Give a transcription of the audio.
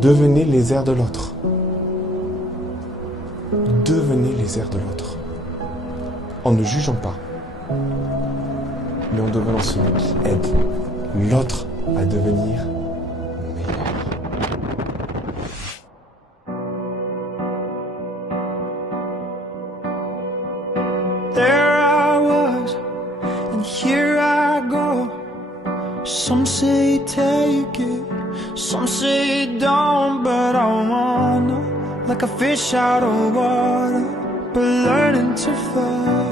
Devenez les airs de l'autre. Devenez les airs de l'autre. En ne jugeant pas, mais en devenant celui qui aide l'autre à devenir meilleur. There I was, and here I go. Some say take it, some say don't, but I wanna, like a fish out of water, but learning to fly.